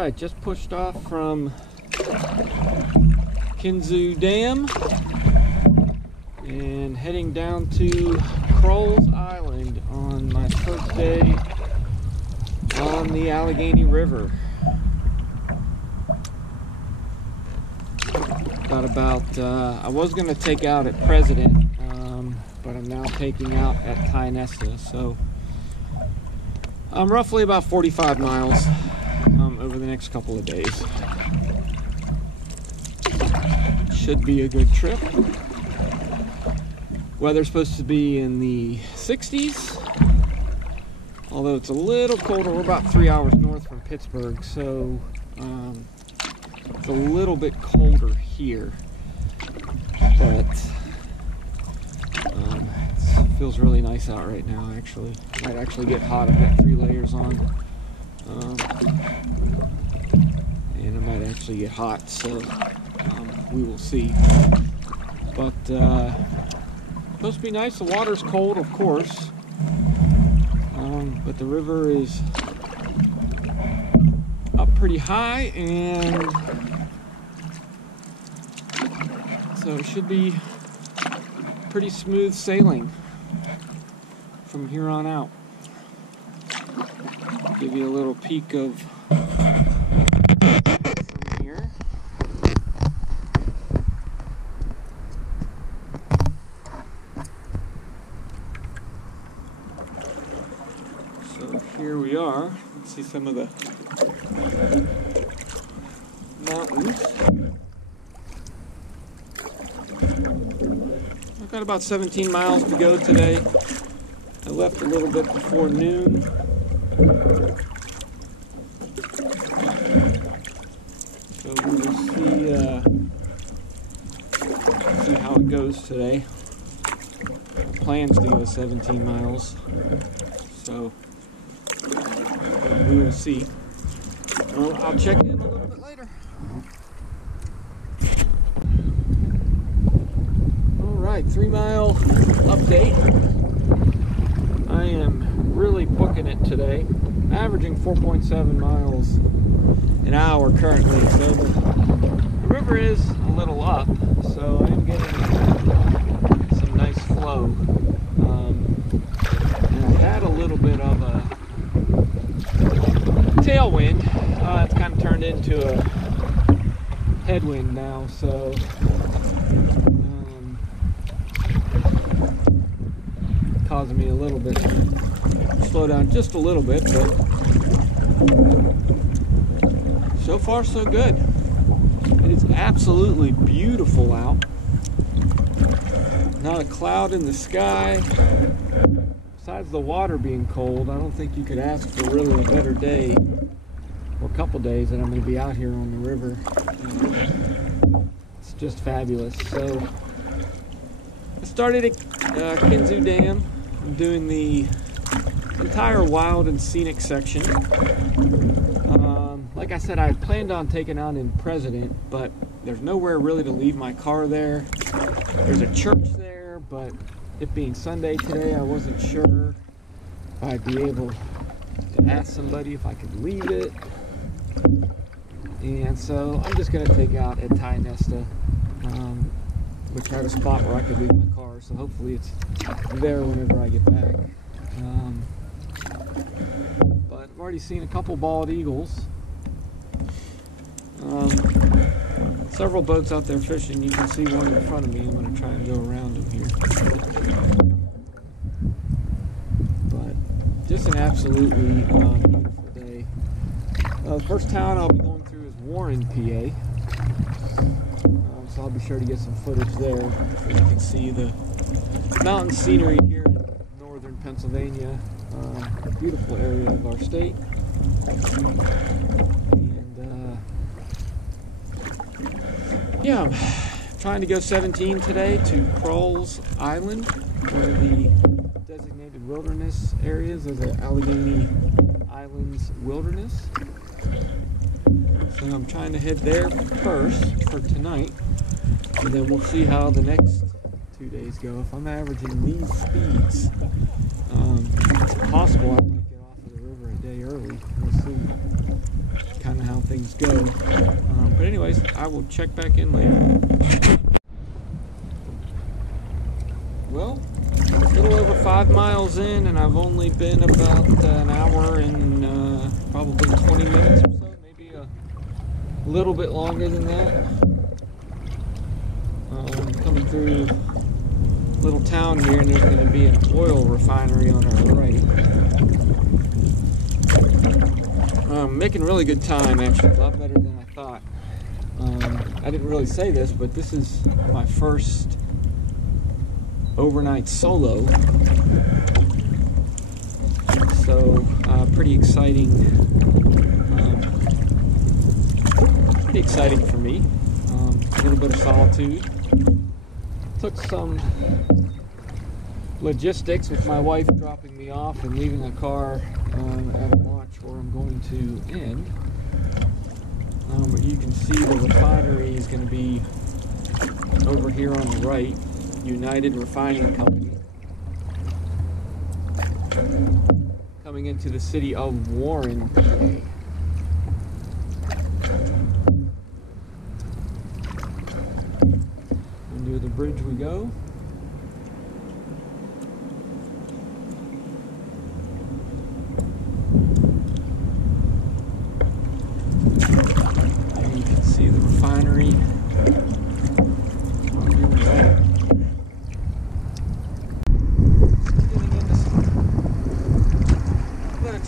Alright, just pushed off from Canoe Dam and heading down to Crowell's Island on my first day on the Allegheny River. Got about, I was going to take out at President, but I'm now taking out at Tionesta, so I'm roughly about 45 miles over the next couple of days. Should be a good trip. Weather's supposed to be in the 60s, although it's a little colder. We're about 3 hours north from Pittsburgh, so it's a little bit colder here, but it feels really nice out right now. Actually, might actually get hot. I've got 3 layers on, and it might actually get hot, so we will see. But supposed to be nice. The water's cold, of course, but the river is up pretty high, and so it should be pretty smooth sailing from here on out. Give you a little peek of from here. So here we are. You can see some of the mountains. I've got about 17 miles to go today. I left a little bit before noon. So we will see how it goes today. The plan's to go 17 miles. So we will see. Well, I'll check in a little bit later. Alright, 3-mile update. I am really booking it today. Averaging 4.7 miles an hour currently, so the river is a little up, so I'm getting some nice flow. And I had a little bit of a tailwind. It's kind of turned into a headwind now, so causing me a little bit to slow down just a little bit, but so far so good. It is absolutely beautiful out. Not a cloud in the sky. Besides the water being cold, I don't think you could ask for really a better day or a couple days that I'm going to be out here on the river. It's just fabulous. So I started at Canoe Dam. I'm doing the entire Wild and Scenic section. Like I said, I had planned on taking out in President, but there's nowhere really to leave my car there. There's a church there, but it being Sunday today, I wasn't sure if I'd be able to ask somebody if I could leave it. And so I'm just going to take out at Tionesta, which had a spot where I could leave my car, so hopefully it's there whenever I get back. But I've already seen a couple bald eagles. Several boats out there fishing. You can see one in front of me. I'm going to try and go around them here. But just an absolutely beautiful day. The first town I'll be going through is Warren, PA. So I'll be sure to get some footage there so you can see the mountain scenery here in northern Pennsylvania. Beautiful area of our state. And yeah, I'm trying to go 17 today to Crowell's Island, one of the designated wilderness areas of the Allegheny Islands Wilderness. So I'm trying to head there first for tonight, and then we'll see how the next 2 days go. If I'm averaging these speeds, it's possible I might get off of the river a day early. We'll see kind of how things go. But anyways, I will check back in later. Well, a little over 5 miles in, and I've only been about an hour and probably 20 minutes or so, maybe a little bit longer than that. Coming through a little town here, and there's going to be an oil refinery on our right. Making really good time, actually, a lot better than I thought. I didn't really say this, but this is my first overnight solo, so pretty exciting for me. A little bit of solitude. Took some logistics with my wife dropping me off and leaving a car at a launch where I'm going to end. But you can see the refinery is going to be over here on the right. United Refining Company, coming into the city of Warren today. Under the bridge we go. And you can see the refinery.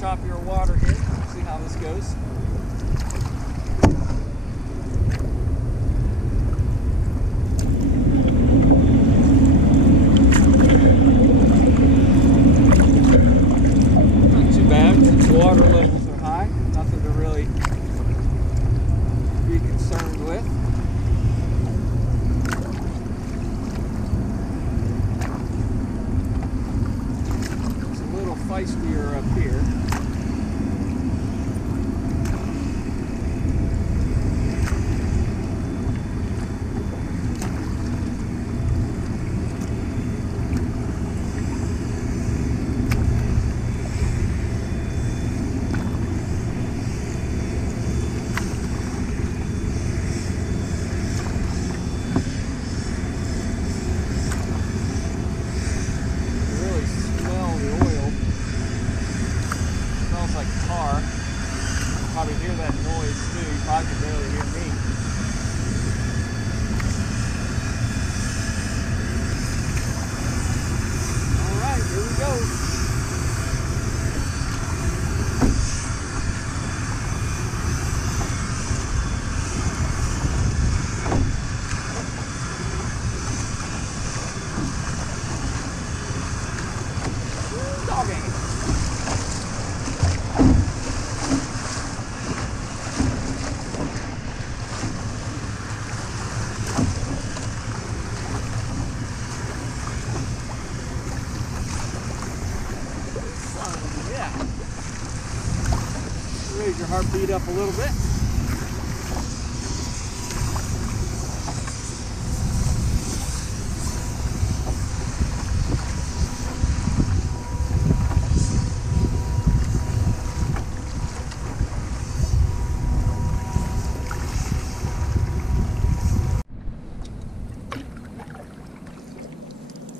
Choppier water here. See how this goes. Not too bad since the water levels are high. Nothing to really be concerned with. It's a little feistier up here. Probably hear that noise too. You probably can barely hear me. Alright, here we go. Raise your heartbeat up a little bit.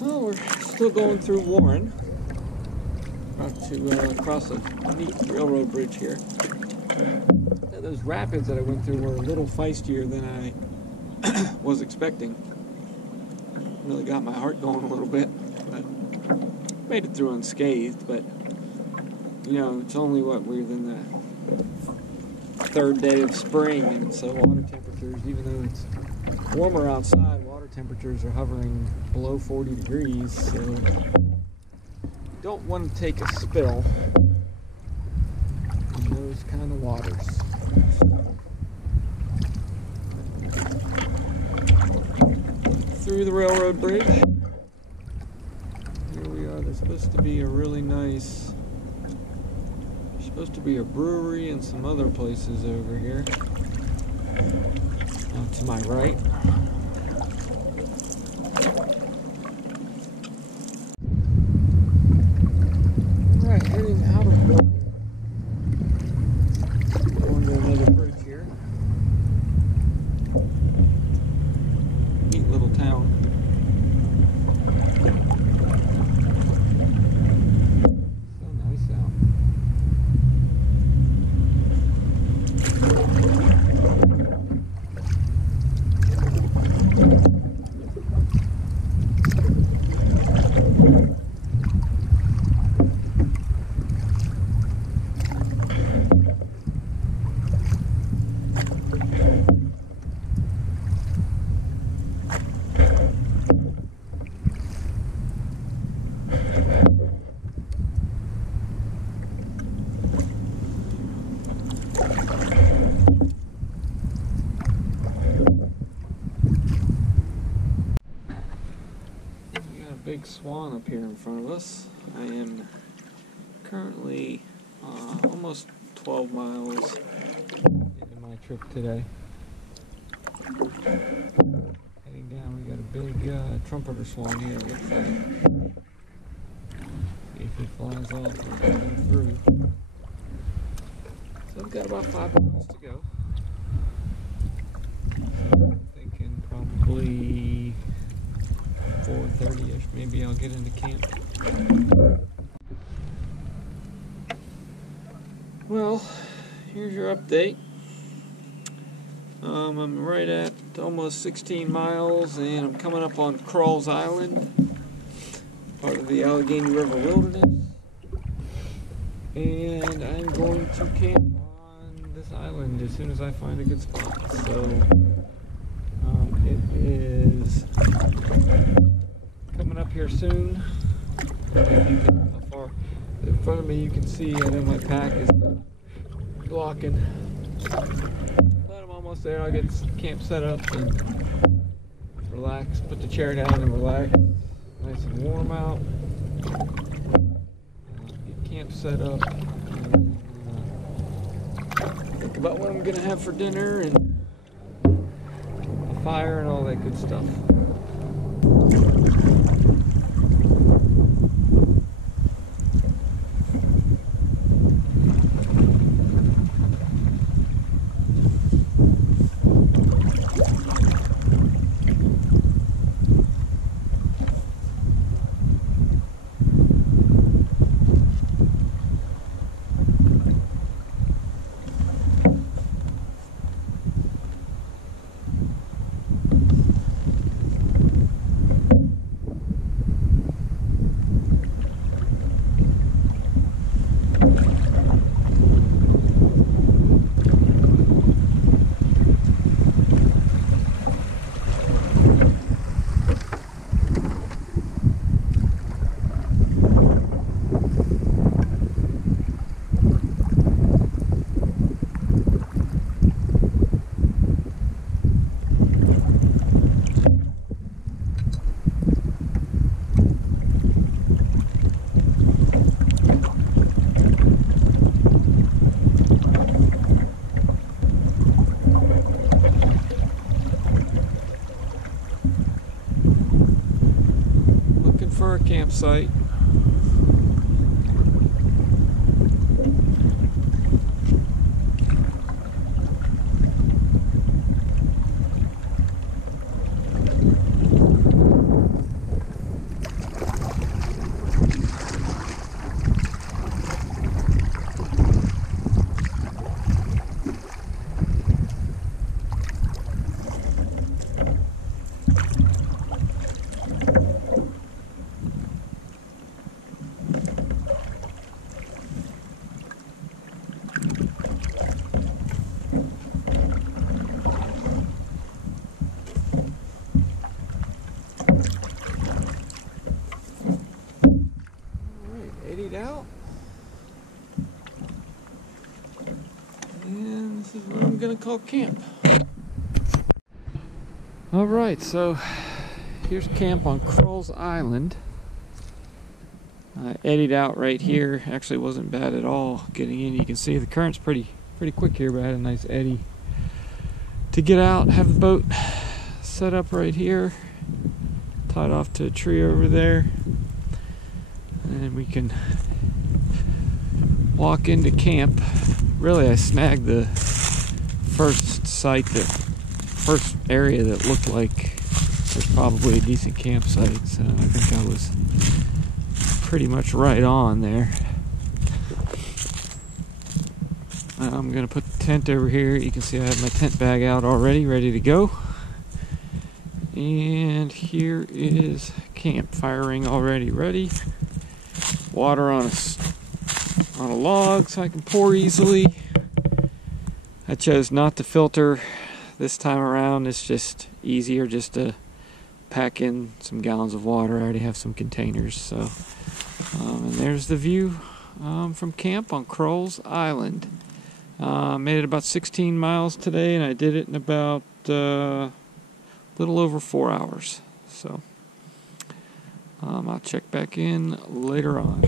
Well, we're still going through Warren. About to cross a neat railroad bridge here. Those rapids that I went through were a little feistier than I was expecting. Really got my heart going a little bit, but made it through unscathed. But you know, it's only we're in the third day of spring, and so water temperatures, even though it's warmer outside, water temperatures are hovering below 40 degrees. So don't want to take a spill in those kind of waters. Through the railroad bridge. Here we are. There's supposed to be a really nice, there's supposed to be a brewery and some other places over here. To my right. Alright, heading out of Warren. Going to another bridge here. big swan up here in front of us. I am currently almost 12 miles into my trip today. Heading down, we got a big trumpeter swan here, it looks like. See if he flies off or goes through. So I've got about 5 miles to go. I'm thinking probably 4:30ish, maybe I'll get into camp. Well, here's your update. I'm right at almost 16 miles and I'm coming up on Crowell's Island, part of the Allegheny River Wilderness, and I'm going to camp on this island as soon as I find a good spot. So it is coming up here soon. How far in front of me you can see, I know my pack is blocking. But I'm almost there. I'll get camp set up and relax, put the chair down and relax. Nice and warm out. Get camp set up. And, think about what I'm going to have for dinner and a fire and all that good stuff. For a campsite. Out, and this is where I'm gonna call camp. Alright, so here's camp on Crowell's Island. I eddied out right here. Actually wasn't bad at all getting in. You can see the current's pretty quick here, but I had a nice eddy to get out. Have the boat set up right here, tied off to a tree over there, and we can walk into camp. Really, I snagged the first site, the first area that looked like there's probably a decent campsite, so I think I was pretty much right on there. I'm gonna put the tent over here. You can see I have my tent bag out already, ready to go. And here is camp, fire ring already ready. Water on a log so I can pour easily. I chose not to filter this time around. It's just easier just to pack in some gallons of water. I already have some containers. So, and there's the view from camp on Crowell's Island. Made it about 16 miles today, and I did it in about a little over 4 hours. So, I'll check back in later on.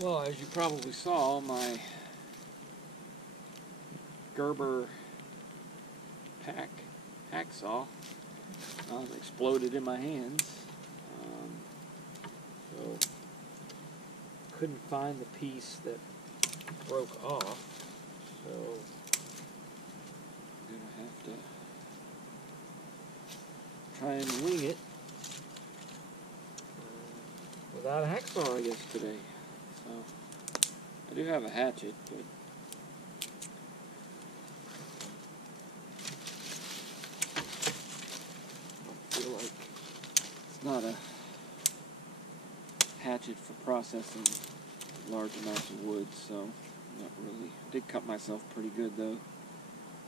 Well, as you probably saw, my Gerber hacksaw exploded in my hands. So couldn't find the piece that broke off. So I'm gonna have to try and wing it without a hacksaw, I guess, today. So I do have a hatchet, but I feel like it's not a hatchet for processing large amounts of wood, so not really. I did cut myself pretty good though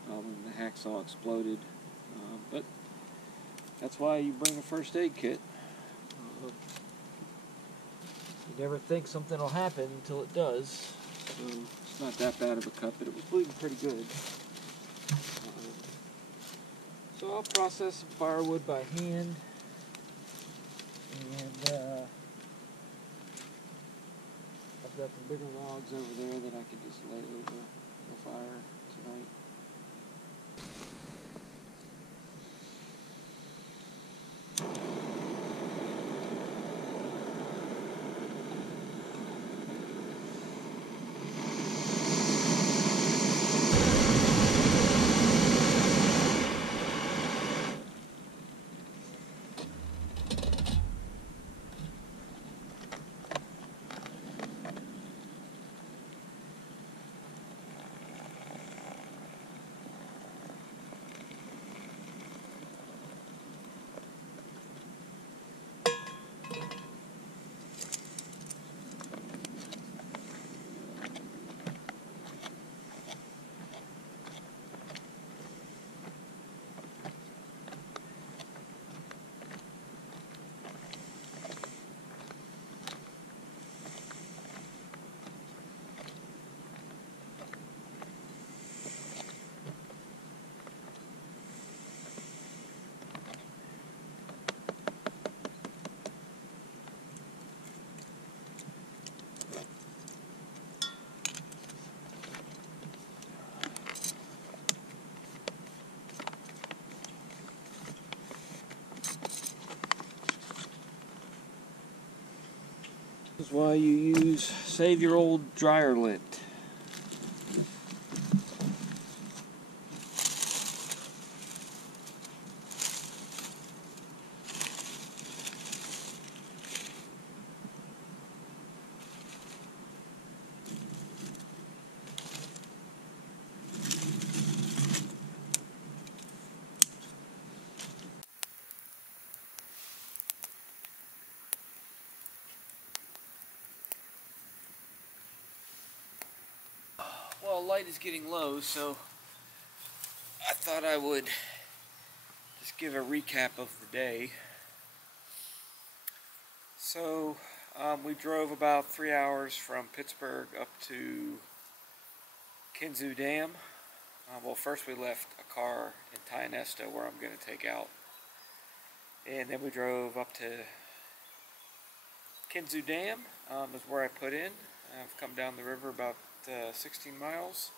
when the hacksaw exploded, but that's why you bring a first aid kit. You never think something will happen until it does. So it's not that bad of a cut, but it was bleeding pretty good. So I'll process some firewood by hand, and I've got some bigger logs over there that I can just lay over the fire tonight. This is why you save your old dryer lint. Well, light is getting low, so I thought I would just give a recap of the day. So, we drove about 3 hours from Pittsburgh up to Canoe Dam. Well, first we left a car in Tionesta where I'm going to take out. And then we drove up to Canoe Dam, is where I put in. I've come down the river about 16 miles.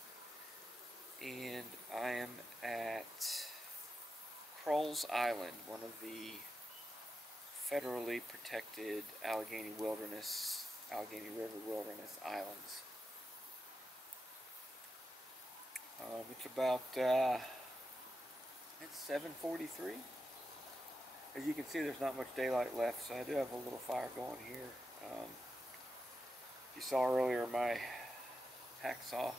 And I am at Crowles Island, one of the federally protected Allegheny River Wilderness islands. It's about it's 7:43. As you can see, there's not much daylight left, so I do have a little fire going here. You saw earlier my hacksaw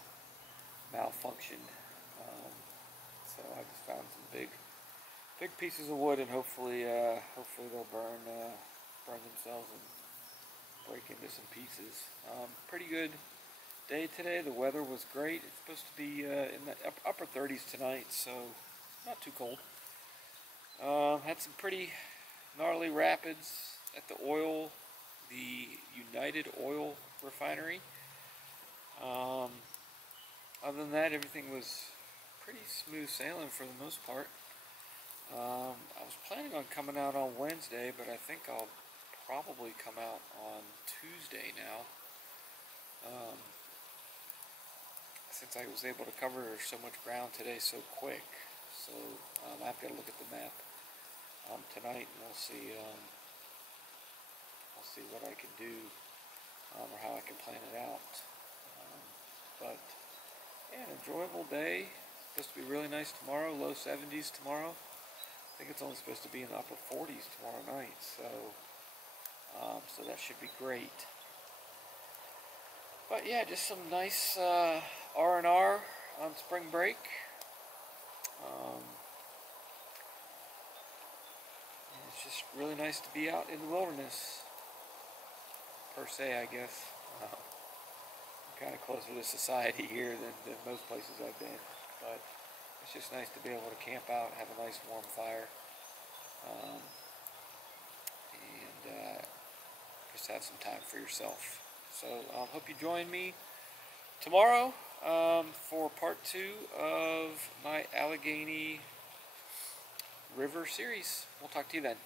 malfunctioned, so I just found some big pieces of wood, and hopefully they'll burn themselves and break into some pieces. Pretty good day today. The weather was great. It's supposed to be in the upper 30s tonight, so not too cold. Had some pretty gnarly rapids at the United Oil Refinery. Other than that, everything was pretty smooth sailing for the most part. I was planning on coming out on Wednesday, but I think I'll probably come out on Tuesday now. Since I was able to cover so much ground today so quick. So I've got to look at the map tonight, and I'll see what I can do or how I can plan it out. But yeah, an enjoyable day. It's supposed to be really nice tomorrow, low 70s tomorrow. I think it's only supposed to be in the upper 40s tomorrow night, so that should be great. But yeah, just some nice R&R on spring break. It's just really nice to be out in the wilderness, per se, I guess. I'm kind of closer to society here than most places I've been, but it's just nice to be able to camp out, have a nice warm fire, and just have some time for yourself. So I hope you join me tomorrow for part 2 of my Allegheny River series. We'll talk to you then.